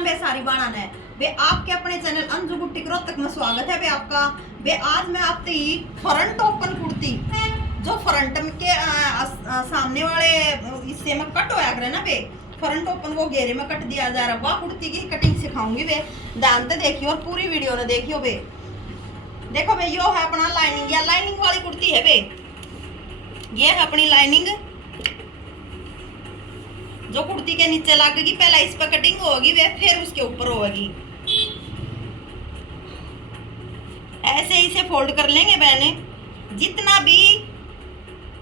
राम बे सारी बाणा ने बे आपके अपने चैनल अंजू गुट्टी रोहतक में स्वागत है बे आपका। बे आज मैं आपसे ही फ्रंट ओपन कुर्ती जो फ्रंट के सामने वाले हिस्से में कट होया करे ना बे, फ्रंट ओपन वो घेरे में कट दिया जा रहा है, वह कुर्ती की कटिंग सिखाऊंगी बे। ध्यान से देखियो और पूरी वीडियो ने देखियो बे। देखो बे यो है अपना लाइनिंग, या लाइनिंग वाली कुर्ती है बे। ये है अपनी लाइनिंग जो कुर्ती के नीचे लगेगी। पहला इस पर कटिंग होगी वे, फिर उसके ऊपर होगी। ऐसे इसे फोल्ड कर लेंगे बहने। जितना भी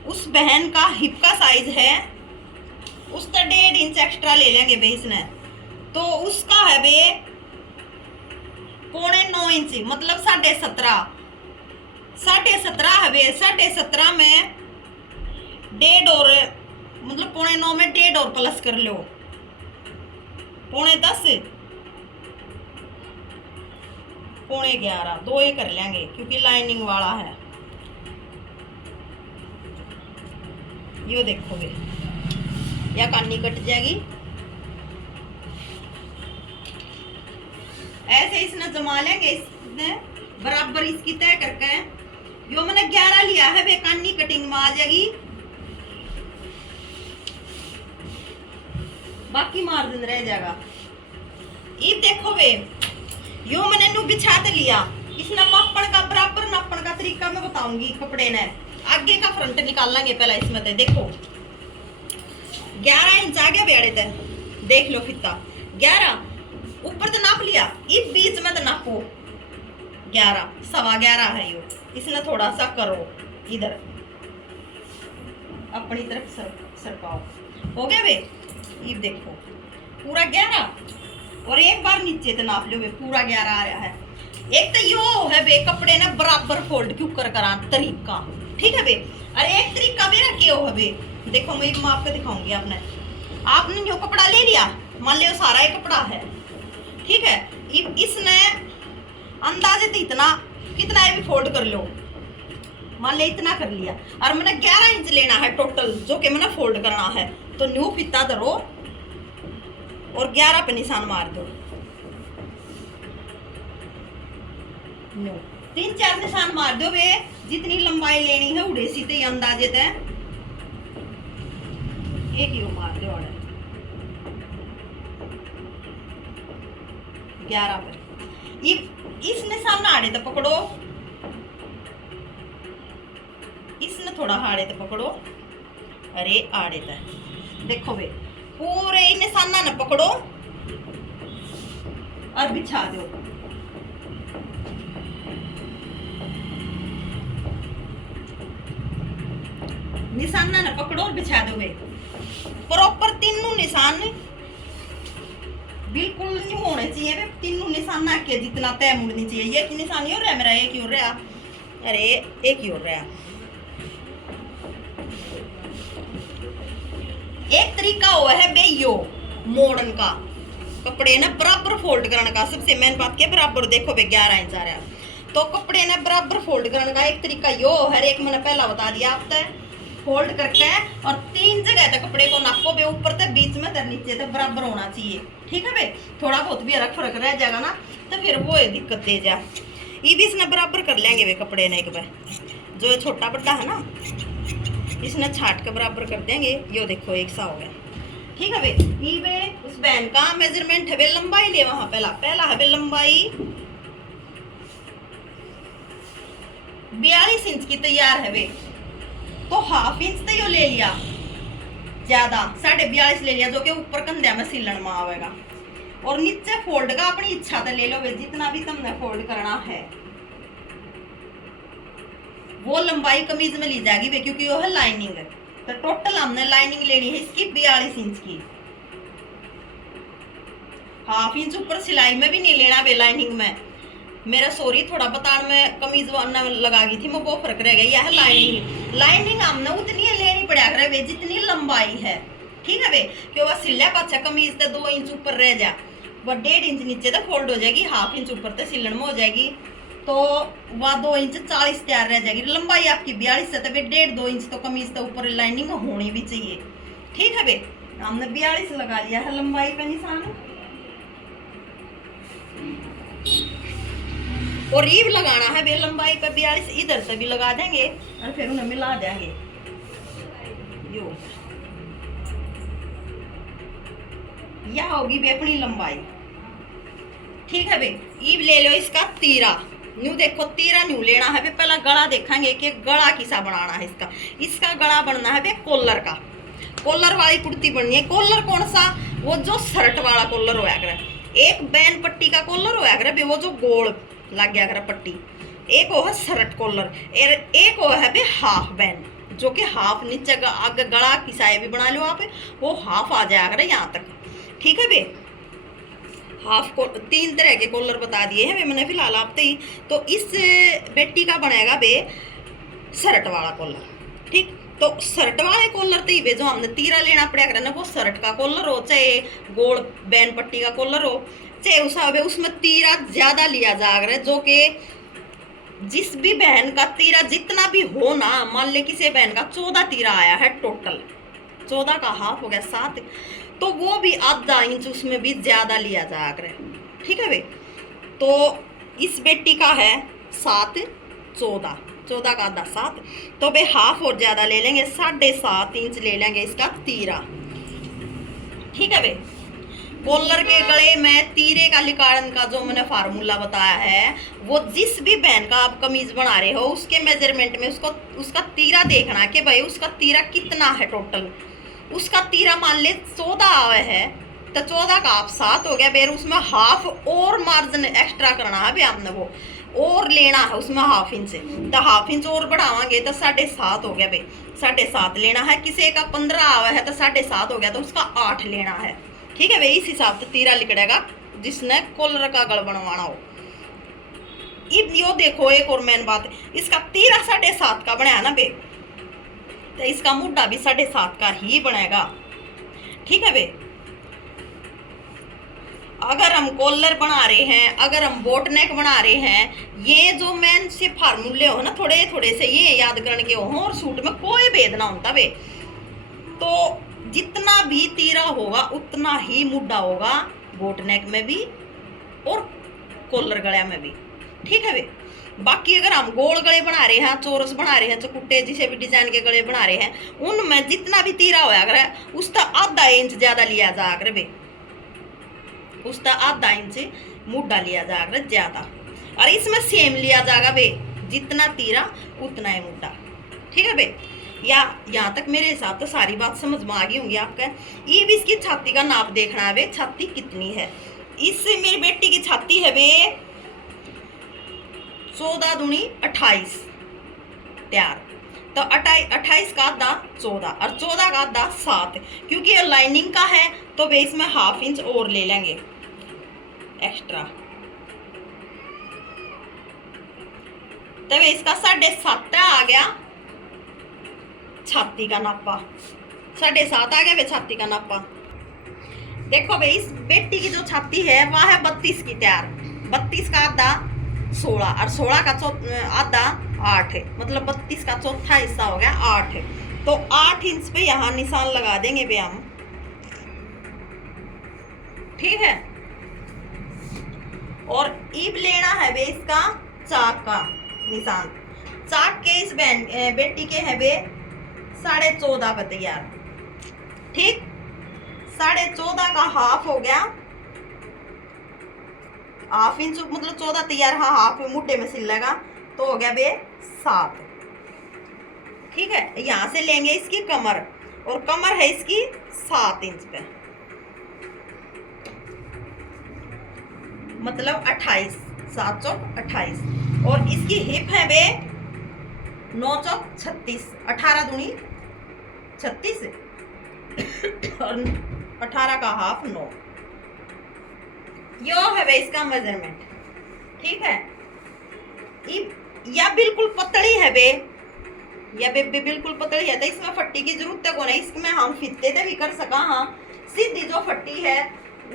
उस बहन का हिप का साइज है उसका 1.5 इंच एक्स्ट्रा ले लेंगे बे इसने। तो उसका है बे 9.25 इंच, मतलब 17.5। 17.5 है बे। 17.5 में 1.5 और मतलब 9.25 में 1.5 और प्लस कर लो, 9.10, 9.11, 2 ही कर लेंगे क्योंकि लाइनिंग वाला है। यो देखो बे, या कानी कट जाएगी। ऐसे इसने जमा लेंगे, इसने बराबर इसकी तय करके। यो मैंने 11 लिया है बे, कानी कटिंग में आ जाएगी, बाकी मार्जिन रह जाएगा। ये देखो बे, यो मैंने नु बिछा लिया। इसने मापन का बराबर नापन का तरीका मैं बताऊंगी। कपड़े ने आगे का फ्रंट निकाल लेंगे पहला इसमें। तो देखो 11 इंच आ गया बेड़े तक, देख लो फिता 11 ऊपर तो नाप लिया, इस बीच में तो नापो 11, 11.25 है यो। इसने थोड़ा सा करो इधर अपनी तरफ सरकाओ, हो गया बे। ये देखो पूरा 11, और एक बार नीचे तो नाप लो बे, पूरा 11 आ रहा है। एक तो यो है बे कपड़े ने बराबर फोल्ड क्यों कर करा तरीका, ठीक है बे। और एक तरीका मेरा क्या है बे, देखो मैं माप के दिखाऊंगी। आपने जो कपड़ा ले लिया, मान लो सारा ये कपड़ा है, ठीक है। इसने अंदाजे तो इतना कितना है भी फोल्ड कर लो, मान ले इतना कर लिया। और मैंने 11 इंच लेना है टोटल, जो कि मैंने फोल्ड करना है। तो न्यू फिता धरो और 11 पे निशान मार दो। 3-4 निशान मार दो बे, जितनी लंबाई लेनी है उड़ेसी ते अंदाजे ते एक ही मार दो। 11 पर इस निशान आड़े तो पकड़ो, इसने थोड़ा हाड़े तो पकड़ो, अरे आड़े तक देखो बे, पूरे निशाना न पकड़ो और बिछा दो। निशाना न पकड़ो और बिछा दो बे। प्रॉपर तीनों निशान बिल्कुल नहीं होने चाहिए बे। तीनों निशान के जितना तय मुड़नी चाहिए। ये निशान ही हो रहा है मेरा, एक ही हो रहा, अरे एक ही हो रहा। एक तरीका हुआ है बे यो मोड़न का, कपड़े ने बराबर फोल्ड करने का। सबसे मेन बात क्या, बराबर देखो बे 11 इंच आ रहा है। तो कपड़े ने बराबर फोल्ड करने का एक तरीका यो है, एक मैंने पहला बता दिया आपसे। फोल्ड करके और 3 जगह तक कपड़े को नापो बे, ऊपर तक, बीच में तक, नीचे तक बराबर होना चाहिए, ठीक है बे। थोड़ा बहुत भी अलग फर्क रह जाएगा ना तो फिर वो दिक्कत दे जा। ये भी इसने बराबर कर लेंगे बे कपड़े ने एक बार। जो छोटा बड़ा है ना इसने छाट के बराबर कर देंगे। यो देखो एक सा हो गया, ठीक है बे। ये बे उस बहन का मेजरमेंट है बे, लंबाई ले वहां पहला है बे लंबाई 42 इंच की तैयार है बे। तो हाफ इंच तो यो ले लिया, ज्यादा 42.5 ले लिया, जो कि ऊपर कंधे में सिलन में आवेगा। और नीचे फोल्ड का अपनी इच्छा तो ले लो बे, जितना भी तुमने फोल्ड करना है वो लंबाई कमीज में ली जाएगी बे, क्योंकि वो है लाइनिंग। तो टोटल हमने लाइनिंग लेनी है इसकी 42 इंच की। हाफ इंच ऊपर सिलाई में भी नहीं लेना बे लाइनिंग में। मेरा सॉरी थोड़ा बतान में कमीज लगा गई थी मैं, वो फर्क रह गया। यह लाइनिंग, लाइनिंग हमने उतनी लेनी पड़ा करे बे जितनी लंबाई है, ठीक है बे। क्यों वह सिला पाछा कमीज तो 2 इंच ऊपर रह जा, वह 1.5 इंच नीचे तक फोल्ड हो जाएगी, हाफ इंच ऊपर तक सिलन में हो जाएगी। तो वह 2 इंच 40 तैयार रह जाएगी। लंबाई आपकी 42 है तो 1.5-2 इंच तो कमीज तो ऊपर लाइनिंग होनी भी चाहिए, ठीक है बे। हमने 42 लगा लिया है लंबाई का निशान। और रीब लगाना है बे लंबाई पे 42, इधर से भी लगा देंगे और फिर उन्हें मिला देंगे। यो यह होगी बे अपनी लंबाई। ठीक है बे, ईब ले लो इसका तीरा। न्यू देखो तीरा न्यू लेना है बे। पहला गला देखेंगे कि गला किसा बनाना है इसका। इसका गला बनना है बे कॉलर का। कॉलर वाली कुर्ती बननी है। कॉलर कौन सा? वो जो शर्ट वाला कॉलर होया करे। एक बैन पट्टी का कॉलर होया करे बे, वो जो गोल लग गया करे पट्टी। एक वो है शर्ट कॉलर, एक वो है बे हाफ बैन, जो कि हाफ नीचे आगे गला किसाए भी बना लो आप, वो हाफ आ जाया करे यहाँ तक। ठीक है बे, हाफ को 3 तरह के कॉलर बता दिए हैं मैंने फिलहाल आपते ही। तो इस बेटी का बनेगा बे शर्ट वाला कॉलर। ठीक, तो शर्ट वाले कॉलर तो ही जो हमने तीरा लेना पड़ेगा ना, वो शर्ट का कॉलर हो चाहे गोल बैन पट्टी का कॉलर हो, चाहे उसमें तीरा ज्यादा लिया जाएगा, जो कि जिस भी बहन का तीरा जितना भी हो ना, मान ले किसी बहन का 14 तीरा आया है टोटल, 14 का हाफ हो गया 7, तो वो भी आधा इंच उसमें भी ज्यादा लिया जाएगा। ठीक है भाई, तो इस बेटी का है 7 14, 14 का आधा 7, तो भाई हाफ और ज्यादा ले लेंगे, 7.5 इंच ले लेंगे इसका तीरा। ठीक है भाई, कॉलर के गले में तीरे का निकालन का जो मैंने फार्मूला बताया है, वो जिस भी बहन का आप कमीज बना रहे हो उसके मेजरमेंट में उसका तीरा देखना कि भाई उसका तीरा कितना है टोटल। उसका तीरा मान ले 14 आवे है, तो 14 का आप 7 हो गया, फिर उसमें हाफ और मार्जिन एक्स्ट्रा करना है, हमने वो और लेना है उसमें हाफ इंच, तो हाफ इंच और बढ़ावांगे तो 7.5 हो गया भाई, 7.5 लेना है। किसी का 15 आवा है तो 7.5 हो गया, तो उसका 8 लेना है। ठीक है भाई, इस हिसाब से तीरा लिखड़ेगा जिसने कॉलर का गल बनवाना हो। अब यो देखो एक और मेन बात, इसका तीरा 7.5 का बनाया ना बे, तो इसका मुड्ढा भी 7.5 का ही बनेगा। ठीक है बे, अगर हम कॉलर बना रहे हैं, अगर हम बोट नेक बना रहे हैं, ये जो मेन से फार्मूले हो ना, थोड़े थोड़े से ये याद करने के हो, और सूट में कोई भेद ना होता बे, तो जितना भी तीरा होगा उतना ही मुड्ढा होगा बोट नेक में भी और कॉलर गला में भी। ठीक है बे, बाकी अगर हम गोल गले बना रहे हैं, चौरस बना रहे हैं, चकुट्टे जिसे भी डिजाइन के गले बना रहे हैं, उनमें जितना भी तीरा होया करे उसका आधा इंच ज्यादा लिया जाया करे बे, उसका आधा इंच मुड्ढा लिया जाएगा ज्यादा, और इसमें सेम लिया जाएगा बे, जितना तीरा उतना ही मुड्ढा। ठीक है बे, या यहाँ तक मेरे हिसाब तो सारी बात समझ में आ गई होंगी आपका। ये भी इसकी छाती का नाप देखना है बे, छाती कितनी है। इस मेरी बेटी की छाती है बे 14 दूनी 28 तैयार, तो 28 का आधा 14 और 14 का आधा 7, क्योंकि ये लाइनिंग का है तो बे इसमें हाफ इंच और ले लेंगे एक्स्ट्रा, तब इसका 7.5 आ गया छाती का नापा, 7.5 आ गया वे छाती का नापा। देखो भाई, इस बेटी की जो छाती है वह है 32 की तैयार, 32 का आधा 16 और 16 का आधा 8 है, मतलब 32 का चौथा हिस्सा हो गया 8 है, तो 8 इंच पे यहाँ निशान लगा देंगे बे हम। ठीक है, और ईब लेना है बे इसका चाक का निशान। चाक के इस बेटी के है बे 14.5 पे तैयार। ठीक, 14.5 का हाफ हो गया, हाफ इंच मतलब 14 तैयार, हाँ हाफ मुड्ढे में सिलेगा, तो हो गया बे 7। ठीक है, यहां से लेंगे इसकी कमर, और कमर है इसकी 7 इंच पे, मतलब 28, 7 चौक 28, और इसकी हिप है बे 9 चौक 36, 18 दूनी 36 और 18 का हाफ 9, यो है बे इसका मेजरमेंट। ठीक है, या बिल्कुल पतली है बे, या बे बिल्कुल पतली है, तो इसमें फट्टी की जरूरत को नहीं, इसमें हम फित्ते से भी कर सका, हाँ सीधी जो फट्टी है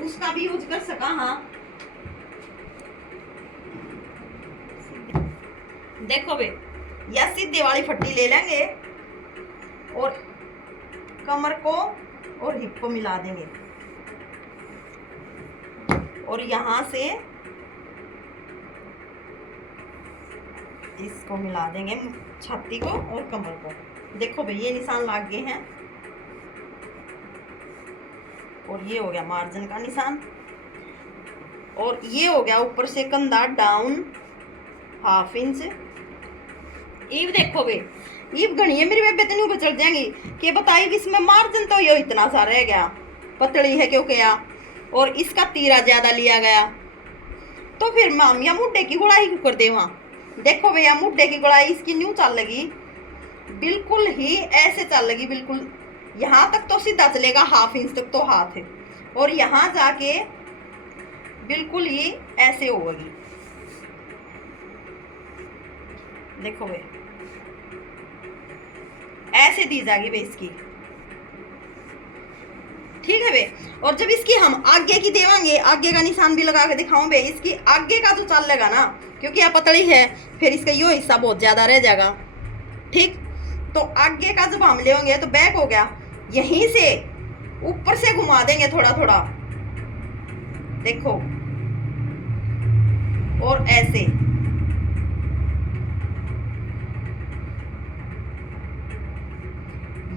उसका भी यूज कर सका। हाँ देखो बे, या सीधे वाली फट्टी ले लेंगे और कमर को और हिप को मिला देंगे, और यहां से इसको मिला देंगे छाती को और कमर को। देखो भाई ये निशान लग गए हैं और ये हो गया मार्जिन का निशान और ये हो गया ऊपर से कंधा डाउन 1/2 इंच। इब देखो बे इब घनी मेरी बेबे तेन ऊपर चल जाएंगी कि बताई इसमें मार्जिन तो ये इतना सा रह गया, पतली है क्यों क्या, और इसका तीरा ज्यादा लिया गया तो फिर मामिया मुड्ढे की गुड़ाई क्यों कर दे वहाँ। देखो भैया मुड्ढे की गुड़ाई इसकी न्यू चल लगी, बिल्कुल ही ऐसे चल लगी, बिल्कुल यहाँ तक तो सीधा चलेगा 1/2 इंच तक तो हाथ है और यहाँ जाके बिल्कुल ही ऐसे होगी। देखो भाई ऐसे दी जाएगी भाई इसकी, ठीक है भाई। और जब इसकी हम आगे की देवांगे, आगे का निशान भी लगा के दिखाऊं भाई, इसकी आगे का जो चल लेगा ना, क्योंकि यह पतली है फिर इसका यो हिस्सा बहुत ज्यादा रह जाएगा, ठीक। तो आगे का जब हम लेंगे तो बैक हो गया, यहीं से ऊपर से घुमा देंगे थोड़ा थोड़ा, देखो, और ऐसे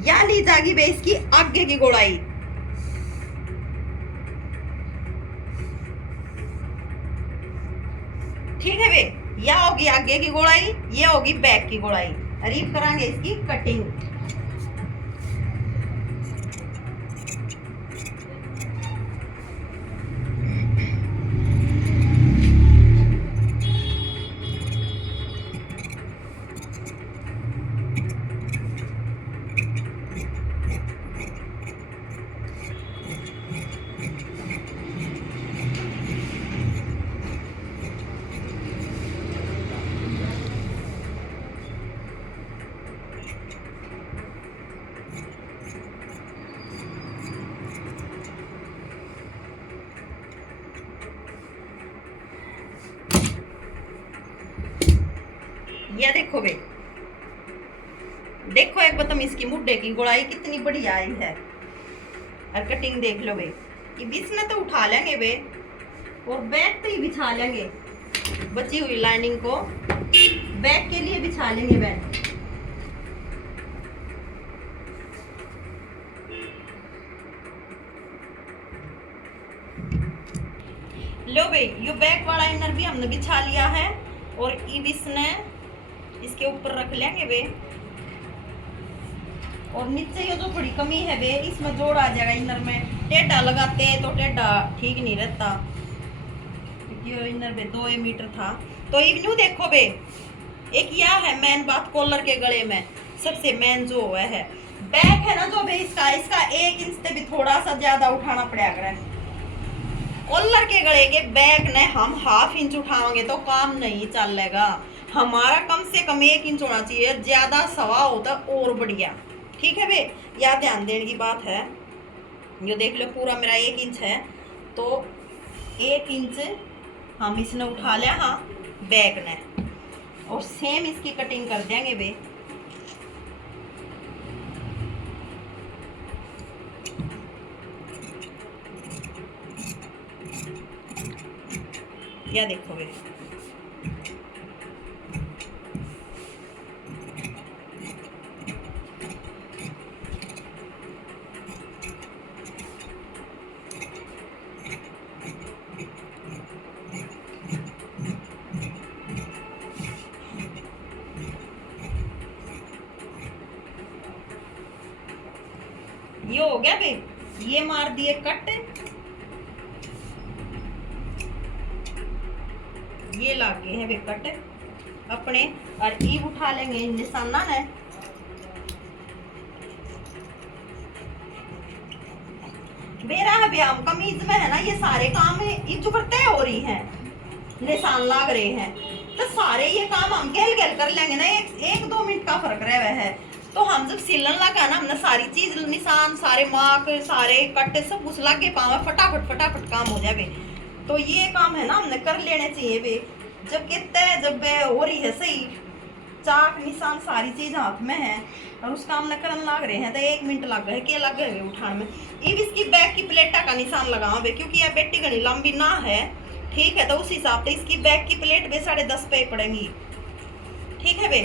या ली जाएगी भाई इसकी आगे की गोलाई। ठीक है भाई, यह होगी आगे की गोलाई, ये होगी बैक की गोलाई। रीफ करांगे इसकी कटिंग। यह देखो बे, देखो एक बार तुम इसकी मुड्ढे की गोलाई कितनी बढ़िया आई है, और कटिंग देख लो बे, कि बीच में तो उठा लेंगे बे और बैक पे ही बिछा लेंगे, बची हुई लाइनिंग को बैक के लिए बिछा लेंगे बे। लो बे, ये बैक वाला इनर भी हमने बिछा लिया है और अब इसने इसके ऊपर रख लेंगे बे, और नीचे ये जो थोड़ी कमी है बे इसमें जोड़ आ जाएगा इनर में। टेढ़ा लगाते हैं तो टेढ़ा ठीक नहीं रहता, क्योंकि ये इनर बे 2 मीटर था। तो इवनू देखो बे, एक यह है मेन बात, कॉलर के गले में सबसे मेन जो है बैक है ना जो बे, इसका 1 इंच से भी थोड़ा सा ज्यादा उठाना पड़ा करे। कॉलर के गले के बैक ने हम 1/2 इंच उठाओगे तो काम नहीं चलेगा, हमारा कम से कम 1 इंच होना चाहिए, ज्यादा सवा होता और बढ़िया, ठीक है बे। यह ध्यान देने की बात है। ये देख लो पूरा मेरा 1 इंच है, तो 1 इंच हम इसने उठा लिया हाँ बैक ने, और सेम इसकी कटिंग कर देंगे बे। या देखो बे, ये हो गया बे, ये मार दिए कट, ये लागे हैं बे कट अपने, और ईब उठा लेंगे निशाना है। बेरा है बे, हम कमीज में है ना ये सारे काम है जो करते हो रही हैं, निशान लाग रहे हैं, तो सारे ये काम हम गहल गहल कर लेंगे ना, 1-2 मिनट का फर्क रह है। तो हम जब सिलन लगा ना, हमने सारी चीज निशान सारे मार्क सारे कट सब कुछ लागे पावे, फटाफट काम हो जाए। तो ये काम है ना हमने कर लेने चाहिए बे, जब कहते हैं जब हो रही है सही, चाक निशान सारी चीज हाथ में है और उस काम न करन लाग रहे हैं, तो 1 मिनट लग गए, क्या लग गए उठाने में। अब इसकी बैक की प्लेटा का निशान लगाओ बे, क्योंकि यह बेटी घनी लंबी ना है, ठीक है, तो उस हिसाब से इसकी बैक की प्लेट बे 10.5 पे पड़ेंगी, ठीक है बे।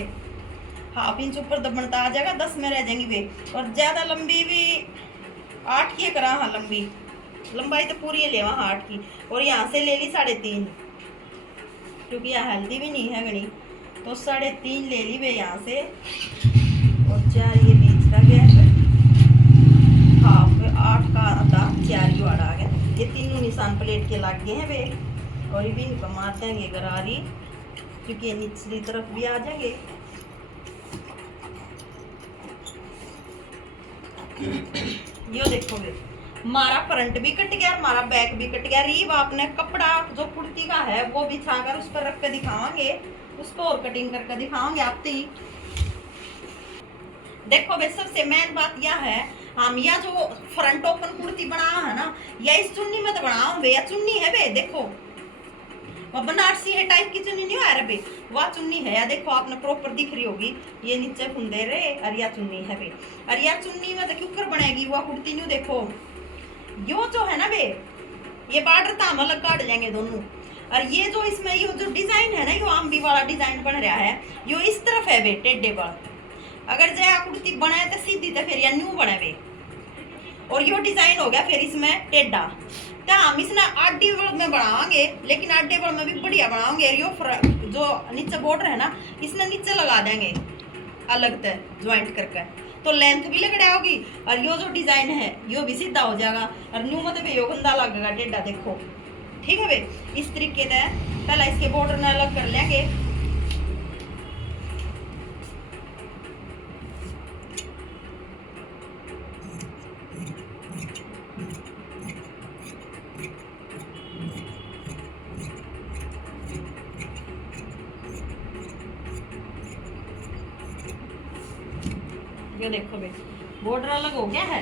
1/2 इंच ऊपर दबनता आ जाएगा, 10 में रह जाएंगी बे। और ज्यादा लंबी भी 8 की करा, हाँ लंबी लंबाई तो पूरी ले वहाँ 8 की। और यहाँ से ले ली 3.5, क्योंकि यहाँ हल्दी भी नहीं है गणी, तो 3.5 ले ली बे यहाँ से। और 4 ये बीच का गैप, 8 का आधा 4 ही वाड़ा आ गया। ये तीनों निशान प्लेट के लग गए हैं बे। और ये भी इनको मार देंगे गरारी, क्योंकि ये निचली तरफ भी आ जाएंगे। यो देखो बे, हमारा फ्रंट भी कट गया, हमारा बैक भी कट गया। रीब आपने कपड़ा जो कुर्ती का है वो बिछाकर उस पर रख के दिखावांगे, उसको और कटिंग करके दिखावांगे आप ही। देखो बे, सबसे मेन बात यह है, हम यह जो फ्रंट ओपन कुर्ती बना है ना, या इस चुन्नी में तो बनाओ बे, या चुन्नी है बे, देखो वो बनारसी है टाइप की चुन्नी नहीं है बे, वह चुन्नी है। या देखो आपने प्रॉपर दिख रही होगी, ये नीचे फुंदे रहे, अरिया चुन्नी है बे। अरिया चुन्नी में तो क्यों कर बनेगी वह कुर्ती नहीं। देखो यो जो है ना बे, ये बॉर्डर तो हम अलग काट लेंगे दोनों। और ये जो इसमें ये जो डिजाइन है ना, यो आंबी वाला डिजाइन बन रहा है, यो इस तरफ है बे टेढ़े बल। अगर जया कुर्ती बनाए तो सीधी, तो फिर या न्यू बने बे। और यो डिजाइन हो गया फिर इसमें टेढ़ा, तो हम इसने आडी बल में बनावांगे, लेकिन आडे बल में भी बढ़िया बनावांगे। और यो जो नीचे बॉर्डर है ना, इसने नीचे लगा देंगे अलग से ज्वाइंट करके, तो लेंथ भी लगड़ा होगी। और यो जो डिजाइन है यो भी सीधा हो जाएगा। और न्यू मतलब यो गंदा लगेगा टेढ़ा, देखो ठीक है बे। इस तरीके से पहले इसके बॉर्डर ने अलग कर लेंगे। ये देखो बे, बॉर्डर अलग हो गया है।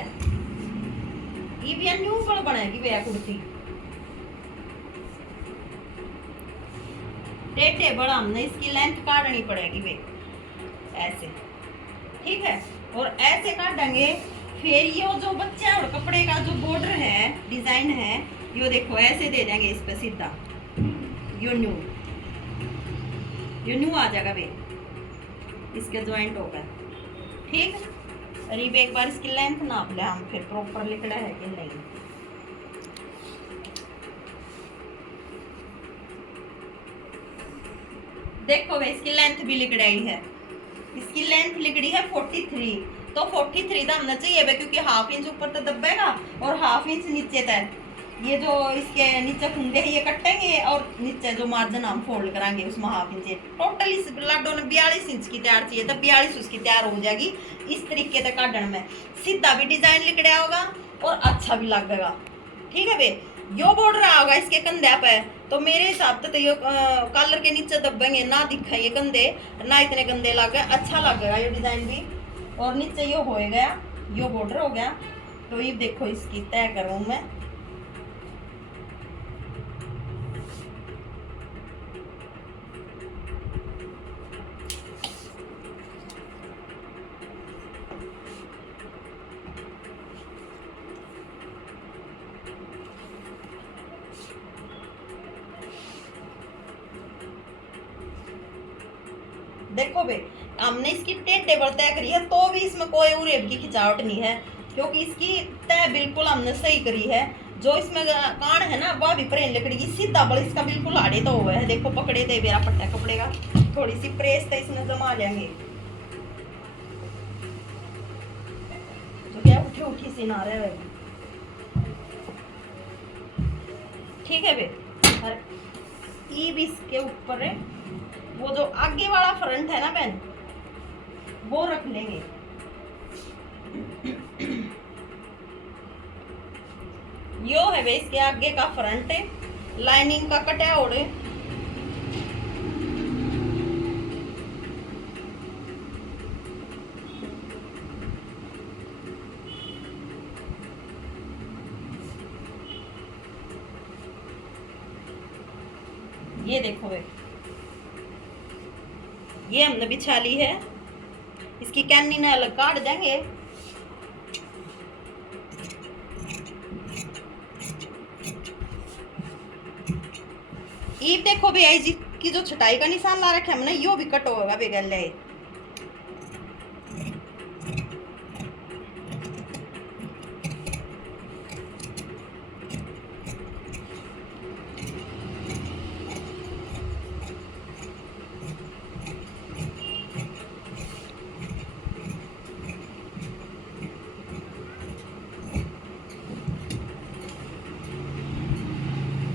ये भी न्यू बल बनेगी बे कुर्ती, टेढ़े बड़ा हमने इसकी लेंथ काटनी पड़ेगी बे, ऐसे ठीक है। और ऐसे काटेंगे। फिर ये जो बच्चा और कपड़े का जो बॉर्डर है, डिजाइन है, यो देखो ऐसे दे देंगे इस पे सीधा, यो न्यू आ जाएगा बे, इसके ज्वाइंट हो गए ठीक। अरे एक बार इसकी लेंथ नाप ले हम, फिर प्रॉपर लिखड़ा है कि नहीं। देखो भाई, इसकी लेंथ भी लिखड़ाई है, इसकी लेंथ लिखड़ी है 43। तो 43 तो हमने चाहिए भाई, क्योंकि 1/2 इंच ऊपर तो दबेगा और 1/2 इंच नीचे तक। ये जो इसके नीचे खुंदे हैं ये कटेंगे, और नीचे जो मार्जिन हम फोल्ड कराएंगे उसमें 1/2 इंच। टोटल इस लाडो ने 42 इंच की तैयार चाहिए, तो 42 उसकी तैयार हो जाएगी। इस तरीके से काटने में सीधा भी डिजाइन लिखड़ा होगा और अच्छा भी लगेगा ठीक है बे। यो बॉर्डर होगा इसके कंधे पे, तो मेरे हिसाब से तो यो कॉलर के नीचे दबेंगे ना, दिखा ये कंधे ना इतने गंदे लग गए, अच्छा लगेगा ये डिजाइन भी। और नीचे यो हो गया, यो बॉर्डर हो गया। तो ये देखो इसकी तय करूं मैं, देखो बे, हमने इसकी टेबल तय करी है, तो भी इसमें कोई उरेब की खिंचावट नहीं है, क्योंकि इसकी तय बिल्कुल हमने सही करी है। जो इसमें कान है ना, वह भी प्रेन लकड़ी की, सीधा बल इसका बिल्कुल आड़े तो हुआ है। देखो पकड़े थे मेरा पट्टा कपड़े का, थोड़ी सी प्रेस तो इसमें जमा लेंगे, तो क्या उठी उठी सी ना रहे ठीक है बे। और ई भी इसके ऊपर है, वो जो आगे वाला फ्रंट है ना बहन, वो रख लेंगे। यो है बे इसके आगे का फ्रंट है, लाइनिंग का कटआउट है। ये देखो बे, ये हमने बिछा ली है, इसकी कैनी ने अलग काट देंगे। ईब देखो भी आई जी, बाकी जो छटाई का निशान ला रखे हमने यो भी कट होगा बेगल ले।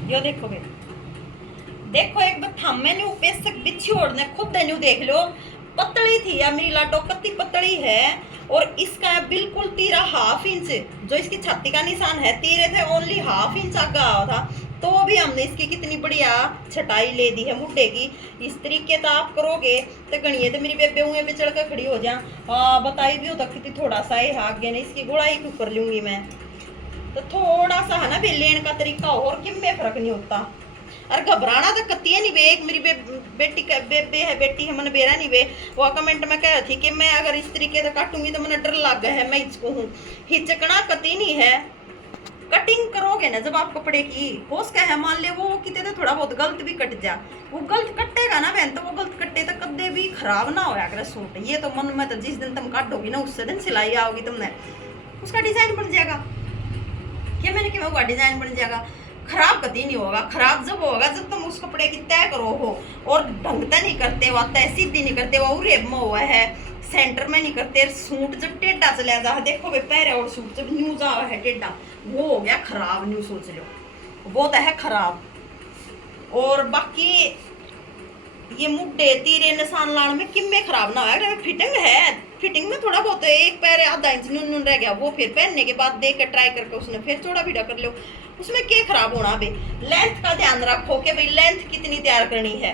यो देखो बे, देखो एक बार थम्मे न्यू पेसक बिछी ओढ़ने खुद न्यू देख लो, पतली थी या मेरी लाटो कत्ती पतली है। और इसका है बिल्कुल तीरा 1/2 इंच, जो इसकी छत्ती का निशान है तीरे थे ओनली 1/2 इंच आगा हुआ था। तो भी हमने इसकी कितनी बढ़िया छटाई ले दी है मुड्ढे की। इस तरीके तो आप करोगे तो गणिए तो मेरी बेबे उंगे पे चढ़ कर खड़ी हो जा। बताई भी होता कितनी थोड़ा सा है आगे ने इसकी गुड़ाई क्यों कर लूंगी मैं। तो थोड़ा सा है ना लेने का तरीका और किम्मे फर्क नहीं होता। और घबराना तो कत्ती है नहीं बे। एक मेरी बेटी का बेबे है, बेटी है मन बेरा नहीं बे। वो कमेंट में कह थी कि मैं अगर इस तरीके से काटूंगी तो मैंने डर लग गया है, मैं हिचकू हूँ। हिचकना कती नहीं है। कटिंग करोगे ना जब आप कपड़े की, हो सका है मान ले वो कितने तो थोड़ा बहुत गलत भी कट जा, वो गलत कटेगा ना बहन, तो वो गलत कटे तो कदे भी खराब ना होया करे सूट। ये तो मन में तो जिस दिन तुम काटोगी ना उससे दिन सिलाई आओगी तुमने, उसका डिजाइन बन जाएगा। क्या मैंने क्या होगा डिजाइन बन जाएगा, खराब कभी नहीं होगा। खराब जब होगा जब तुम उस कपड़े की तय करो हो और ढंगता नहीं करते, वो तय सीधी नहीं करते, वो रेब में हुआ है सेंटर में नहीं करते। सूट जब टेढ़ा चला जा देखो वे पैर और सूट जब न्यू जा है टेढ़ा, वो हो गया खराब। न्यू सोच लो वो तो है खराब। और बाकी ये मुड्डे तीरे निशान लाने में किम्मे खराब ना हो। फिटिंग है, फिटिंग में थोड़ा बहुत एक पैर आधा इंच नून नून रह गया, वो फिर पहनने के बाद देख कर ट्राई करके उसने फिर चौड़ा भीड़ा कर लो, उसमें क्या खराब होना। भाई लेंथ का ध्यान रखो कि भाई लेंथ कितनी तैयार करनी है।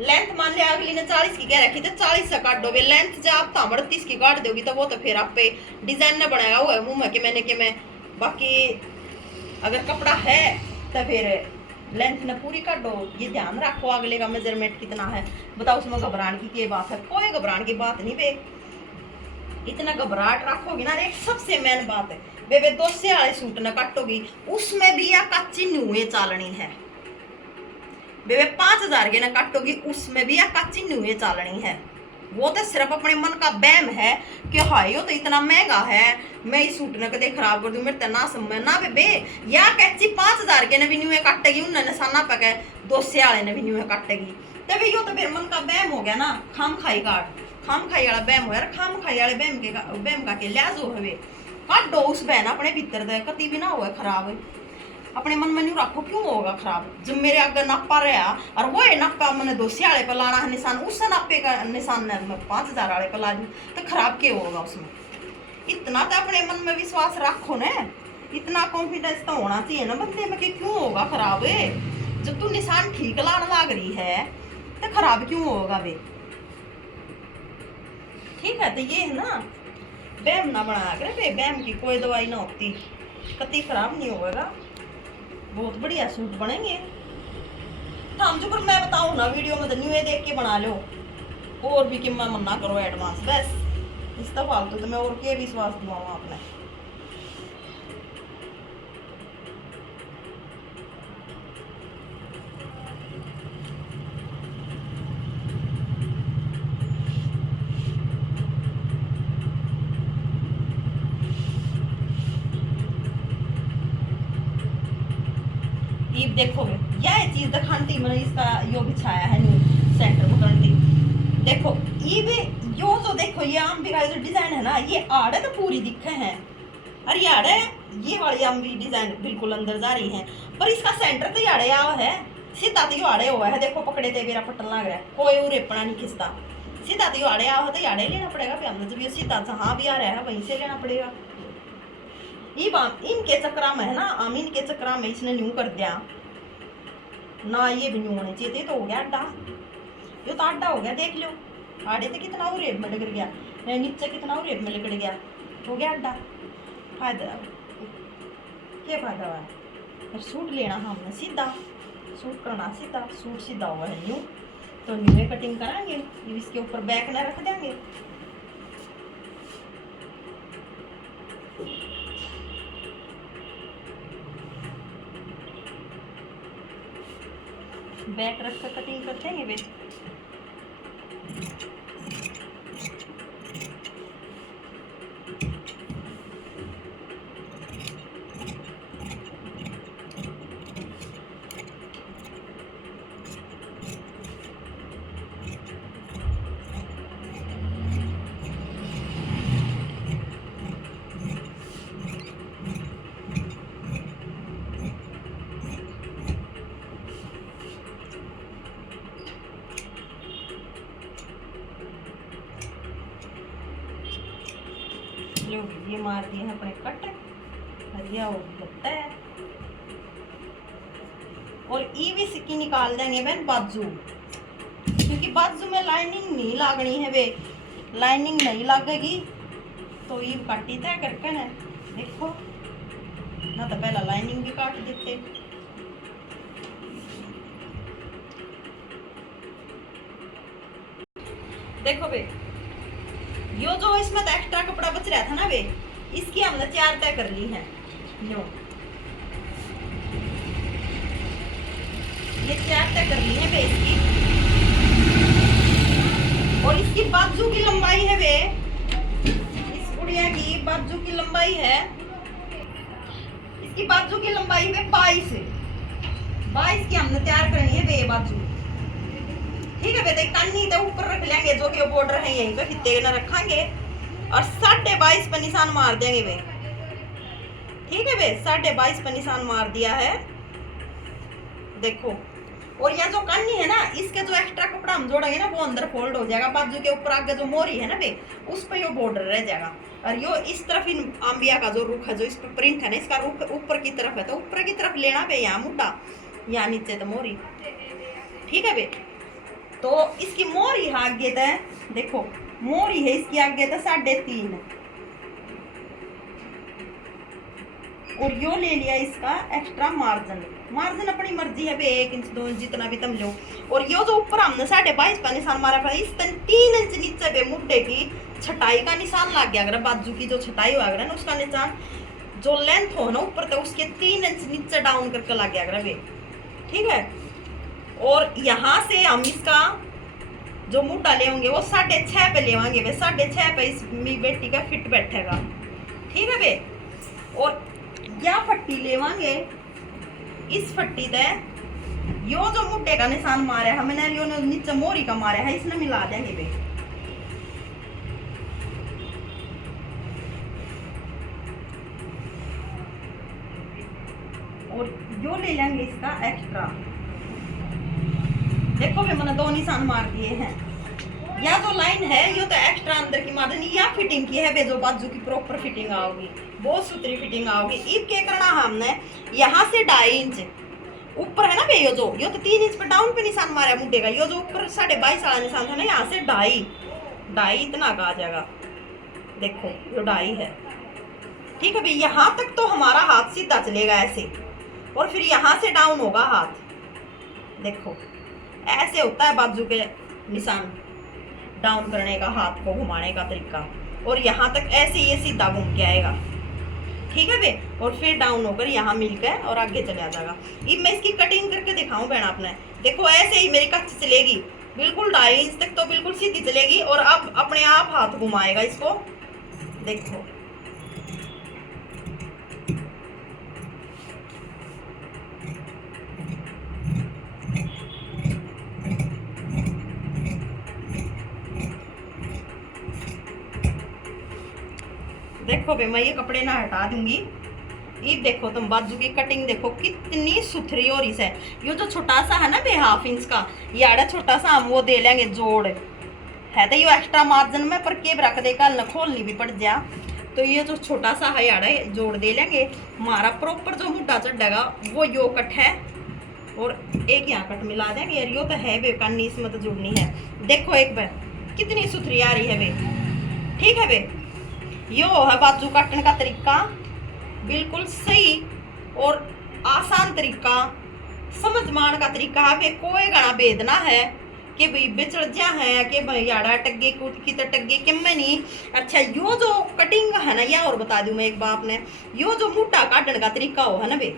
लेंथ मान लिया अगली ने 40 की कह रखी तो 40 से काट दोगे। लेंथ जब आप 38 की काट दोगी तो वो तो फिर आप पे डिजाइन न बनाएगा वो है मुंह में कि मैंने कि मैं। बाकी अगर कपड़ा है तो फिर लेंथ न पूरी काट दो। ये ध्यान रखो अगले का मेजरमेंट कितना है। बताओ उसमें घबराने की बात है, कोई घबराने की बात नहीं बे। इतना घबराहट रखोगी ना। एक सबसे मेन बात है बेबे, 200 वाले सूट न काटोगी उसमें भी या कच्ची नुए चालनी है बेबे। 5000 के न काटोगी उसमें भी या कच्ची नुए चालनी है। वो तो सिर्फ अपने मन का बैम है कि हाय यो तो इतना महंगा है, मैं इस सूट ने कदे खराब कर दूं, मेरे तो ना समझ ना बेबे। या कच्ची 5000 के ने भी नुए काटेगी, उन्होंने निशाना पका 200 वाले ने भी नुए काटेगी। तभी यो तो फिर मन का बैम हो गया ना। खाम खाई काट, खाम खाई वाला बैम हो यार। खाम खाई वाले बैम का के लिहाज हो हवे काटो उस बहन अपने भीतर दे कति भी ना हुआ खराब। अपने मन में नहीं रखो क्यों होगा खराब। जब मेरे अगर नापा रहा और वो है नापा मैंने 200 वाले पर लाना है निशान, उस नापे का निशान मैं 5000 वाले पर ला दूँ तो खराब क्या होगा उसमें। इतना तो अपने मन में विश्वास रखो ना, इतना कॉन्फिडेंस तो होना चाहिए ना बंदे में कि क्यों होगा खराब है। जब तू निशान ठीक लाने लग रही है तो खराब क्यों होगा बे। ठीक है तो ये है ना, बैम ना बनाया करे बे। बैम की कोई दवाई ना होती, कति खराब नहीं होगा। बहुत बढ़िया सूट बनेंगे। हम जो पर मैं बताऊँ ना वीडियो में तो न्यू देख के बना लो। और भी कि मैं मना करो एडवांस बस इस तो फालतू तो मैं और के विश्वास दिलाऊँ आपने। ये देखोगे यह चीज दिखाती मैंने इसका यो बिछाया है न्यू सेंटर पकड़ती। देखो ये भी यो जो देखो ये आम भी का जो डिजाइन है ना, ये आड़े तो पूरी दिखे हैं। अरे यार ये वाली आम भी डिजाइन बिल्कुल अंदर जा रही है, पर इसका सेंटर तो याड़े आवा है। सीधा तो यो आड़े हुआ है। देखो पकड़े थे मेरा पटन लग रहा है, कोई उरेपना नहीं खिंचता। सीधा तो यो आड़े आवा तो याड़े लेना पड़ेगा। फिर हमने जब ये सीधा जहाँ भी आ रहा है वहीं से लेना पड़ेगा। ये इनके चक्रा में है ना, हम इनके चक्रा में इसने न्यू कर दिया ना। ये भी न्यू होने चाहिए थे तो हो गया अड्डा। ये तो अड्डा हो गया देख लो। आड़े से कितना वो रेप में लग गया, नीचे कितना वो रेप में लिकड़ गया, हो गया अड्डा। फायदा क्या फायदा हुआ। फिर सूट लेना हमने सीधा, सूट करना सीधा, सूट सीधा हुआ है न्यू तो न्यू कटिंग कराएंगे। इसके ऊपर बैक ना रख देंगे। बैक रख कर कटिंग करते हैं वे। लो ये मार दिए हैं अपने कट, हरिया हो लगता है। और ई भी सिक्की निकाल देंगे बहन बाजू, क्योंकि बाजू में लाइनिंग नहीं लागनी है वे, लाइनिंग नहीं लगेगी तो ये काटी तय करके ना देखो ना, तो पहला लाइनिंग भी काट देते। देखो बे यो जो इसमें तो एक्स्ट्रा कपड़ा बच रहा था ना वे, इसकी हमने 4 तय कर ली है। यो ये 4 तय कर ली है वे इसकी। और इसकी बाजू की लंबाई है वे, इस गुड़िया की बाजू की लंबाई है, इसकी बाजू की लंबाई है 22 की हमने तैयार करनी है वे बाजू। ठीक है बेटे, कन्नी तो ऊपर रख लेंगे जो कि बॉर्डर है यहीं पे फिते ना रखेंगे, और 22.5 पर निशान मार देंगे वे। ठीक है बे, 22.5 पर निशान मार दिया है देखो। और यह जो कन्नी है ना, इसके जो एक्स्ट्रा कपड़ा हम जोड़ेंगे ना वो अंदर फोल्ड हो जाएगा, बाजू के ऊपर आगे जो मोरी है ना बे उस पर यो बॉर्डर रह जाएगा। और यो इस तरफ इन आंबिया का जो रुख है, जो इस पर प्रिंट है ना, इसका रुख ऊपर की तरफ है, तो ऊपर की तरफ लेना बे, यहाँ मुड्डा यहाँ नीचे तो मोरी। ठीक है बे, तो इसकी मोरी है आगे तय देखो, मोरी है इसकी आगे तय 3.5, और यो ले लिया इसका एक्स्ट्रा मार्जिन। मार्जिन अपनी मर्जी है बे, 1 इंच 2 इंच जितना भी तुम लो। और यो जो ऊपर हमने 22.5 का निशान मारा था, इस 3 इंच नीचे बे मुड्डे की छटाई का निशान लग गया। अगर बाजू की जो छटाई होगा ना उसका निशान जो लेंथ हो ना ऊपर तक उसके 3 इंच नीचे डाउन करके लग गया बे। ठीक है, और यहाँ से हम इसका जो मुड्डा ले होंगे वो 6.5 पे लेवांगे वे, 6.5 पे इस मी बेटी का फिट बैठेगा। ठीक है बे, और या फट्टी लेवांगे, इस फट्टी ते यो जो मुड्डे का निशान मारे हमने यो नीचे मोरी का मारे है, इसने मिला देंगे बे। और यो ले लेंगे इसका एक्स्ट्रा। देखो भी मैंने 2 निशान मार दिए हैं। या जो लाइन है यो तो एक्स्ट्रा अंदर की मार देनी, या फिटिंग की है बे, जो बाजू की प्रॉपर फिटिंग आओगी, बहुत सुथरी फिटिंग आओगी। इब क्या करना हमने, यहाँ से 2.5 इंच ऊपर है ना बे, यो तो 3 इंच पे डाउन पे निशान मारा मुड्डे का, यो जो ऊपर 22.5 वाला निशान था ना, यहाँ से 2.5 इतना का आ जाएगा। देखो यो 2.5 है। ठीक है भाई, यहाँ तक तो हमारा हाथ सीधा चलेगा ऐसे, और फिर यहाँ से डाउन होगा हाथ। देखो ऐसे होता है बाजू के निशान डाउन करने का, हाथ को घुमाने का तरीका। और यहाँ तक ऐसे ये सीधा घूम के आएगा। ठीक है बे, और फिर डाउन होकर यहाँ मिलकर और आगे चला जाएगा। अब मैं इसकी कटिंग करके दिखाऊं बहन आपने, देखो ऐसे ही मेरी कच्ची चलेगी बिल्कुल 2.5 इंच तक, तो बिल्कुल सीधी चलेगी, और अब अपने आप हाथ घुमाएगा इसको। देखो देखो बे, मैं ये कपड़े ना हटा दूंगी। ये देखो तुम बाजू की कटिंग देखो कितनी सुथरी और इस है। ये जो छोटा सा है ना बे 1/2 इंच का, ये आड़ा छोटा सा हम वो दे लेंगे जोड़ है, तो ये एक्स्ट्रा मार्जिन में पर केब रख दे, कल न खोलनी भी पड़ जा, तो ये जो छोटा सा है आड़ा जोड़ दे लेंगे। हमारा प्रॉपर जो मुड्डा चढ़ेगा वो यो कट है, और एक यहाँ कट मिला देंगे यार। यो तो है बे कन्नी, इसमें तो जुड़नी है। देखो एक बार कितनी सुथरी आ रही है बे। ठीक है बे, यो है बाजू काटने का तरीका, बिल्कुल सही और आसान तरीका, समझ मान का तरीका है बे। कोई गणा बेदना है कि भाई बेचड़ जा है कि भाई याड़ा टग्गे कूट की तो टग्गे कि मैं नहीं। अच्छा यो जो कटिंग है ना, या और बता दूं मैं एक बात ने, यो जो मुट्टा काटने का तरीका हो है ना बे,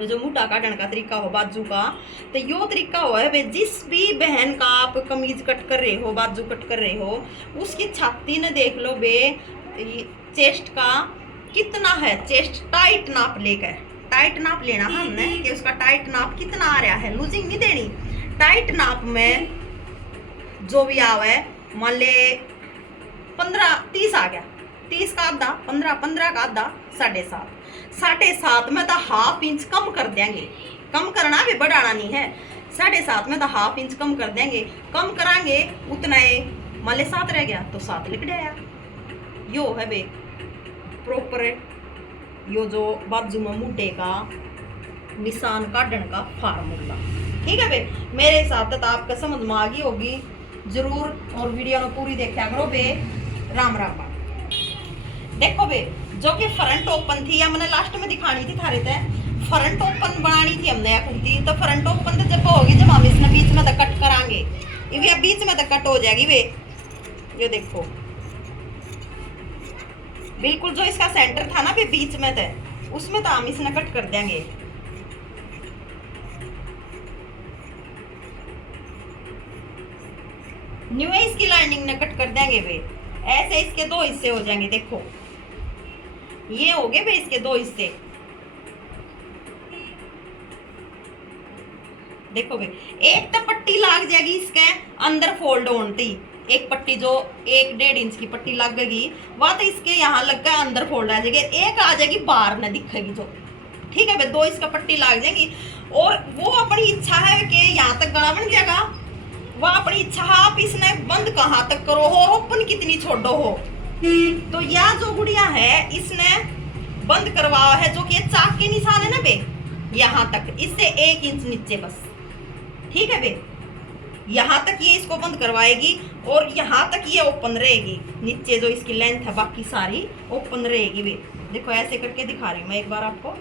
जो मोटा काटने का तरीका हो बाजू का, तो यो तरीका हो है जिस भी बहन का आप कमीज कट कर रहे हो, बाजू कट कर रहे हो, उसकी छाती ने देख लो बे, चेस्ट का कितना है, चेस्ट टाइट नाप लेकर, टाइट नाप लेना हमने कि उसका टाइट नाप कितना आ रहा है, लूजिंग नहीं देनी। टाइट नाप में जो भी आवे, मान ले 15-30 आ गया, 30 का आधा, 15 का आधा, 7.5 में तो हाफ इंच कम कर देंगे, कम करना भी बढ़ाना नहीं है, 7.5 में तो हाफ इंच कम कर देंगे, कम करांगे उतना ही, मान ले 7 रह गया तो 7 लिख दिया। यो है बे प्रॉपर यो जो बाजू में मुड्डे का निशान काटने का फार्मूला, ठीक है बे। मेरे हिसाब से तो आपका समझ में आ गई होगी जरूर, और वीडियो में पूरी देखा करो बे। राम राम। देखो बे, जो कि फ्रंट ओपन थी, या मैंने लास्ट में दिखानी थी थारे थे, फ्रंट ओपन बनानी थी हमने या कुर्ती, तो फ्रंट ओपन तो जब होगी जब हम इसने बीच में तक कट करांगे, ये बीच में तक कट हो जाएगी बे। ये देखो बिल्कुल जो इसका सेंटर था ना भी बीच में थे, उसमें तो हम इसने कट कर देंगे। न्यू है इसकी लाइनिंग ने कट कर देंगे वे, ऐसे इसके 2 हिस्से हो जाएंगे। देखो ये हो गए वे इसके 2 हिस्से, देखो वे, एक तो पट्टी लाग जाएगी इसके अंदर फोल्ड होती, एक पट्टी जो 1-1.5 इंच की पट्टी लगेगी वह तो इसके यहाँ लग कर अंदर फोल्ड आ जाएगी, एक आ जाएगी बाहर न दिखेगी जो, ठीक है भाई, 2 इसका पट्टी लग जाएगी। और वो अपनी इच्छा है कि यहाँ तक गला बन जाएगा, वह अपनी इच्छा है आप इसने बंद कहाँ तक करो हो, ओपन कितनी छोड़ो हो। तो यह जो गुड़िया है इसने बंद करवाया है, जो कि चाक के निशान है ना बे, यहाँ तक, इससे 1 इंच नीचे बस, ठीक है बे, यहाँ तक ये इसको बंद करवाएगी और यहाँ तक ये ओपन रहेगी, नीचे जो इसकी लेंथ है बाकी सारी ओपन रहेगी वे। देखो ऐसे करके दिखा रही हूँ मैं, एक बार आपको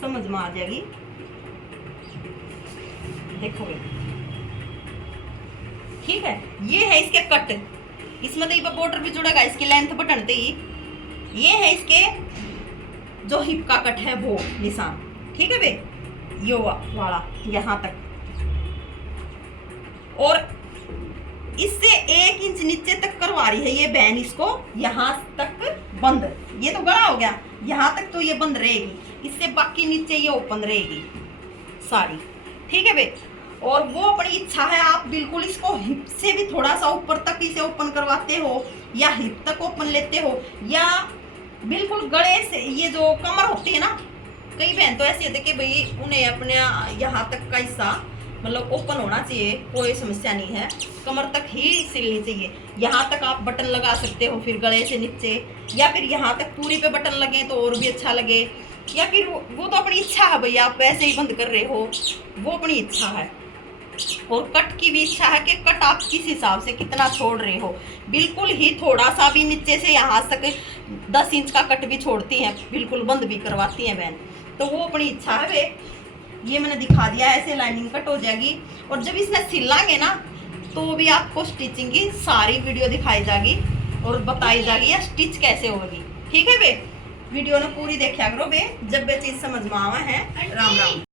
समझ में आ जाएगी। देखो वे, ठीक है, ये है इसके कट, इसमें तो ये बॉर्डर भी जुड़ेगा इसकी लेंथ बटनते ही। ये है इसके जो हिप का कट है वो निशान, ठीक है बे, यो वाला यहाँ तक, और इससे 1 इंच नीचे तक करवा रही है ये बहन इसको यहाँ तक बंद। ये तो गला हो गया, यहाँ तक तो ये बंद रहेगी, इससे बाकी नीचे ये ओपन रहेगी सारी, ठीक है बे। और वो अपनी इच्छा है, आप बिल्कुल इसको हिप से भी थोड़ा सा ऊपर तक इसे ओपन करवाते हो, या हिप तक ओपन लेते हो, या बिल्कुल गले से, ये जो कमर होती है ना, कई बहन तो ऐसे होते कि भाई उन्हें अपने यहाँ तक का हिस्सा मतलब ओपन होना चाहिए, कोई समस्या नहीं है, कमर तक ही सिलनी चाहिए, यहाँ तक आप बटन लगा सकते हो, फिर गले से नीचे, या फिर यहाँ तक पूरी पे बटन लगे तो और भी अच्छा लगे, या फिर वो तो अपनी इच्छा है भैया, आप वैसे ही बंद कर रहे हो, वो अपनी इच्छा है। और कट की भी इच्छा है कि कट आप किस हिसाब से कितना छोड़ रहे हो, बिल्कुल ही थोड़ा सा भी नीचे से यहाँ तक 10 इंच का कट भी छोड़ती हैं, बिल्कुल बंद भी करवाती हैं बहन, तो वो अपनी इच्छा है वे। ये मैंने दिखा दिया, ऐसे लाइनिंग कट हो जाएगी। और जब इसने सिलांगे ना तो भी आपको स्टिचिंग की सारी वीडियो दिखाई जाएगी और बताई जाएगी या स्टिच कैसे होगी, ठीक है बे। वीडियो ने पूरी देखा करो बे, जब बे चीज समझ में आवा है। राम राम।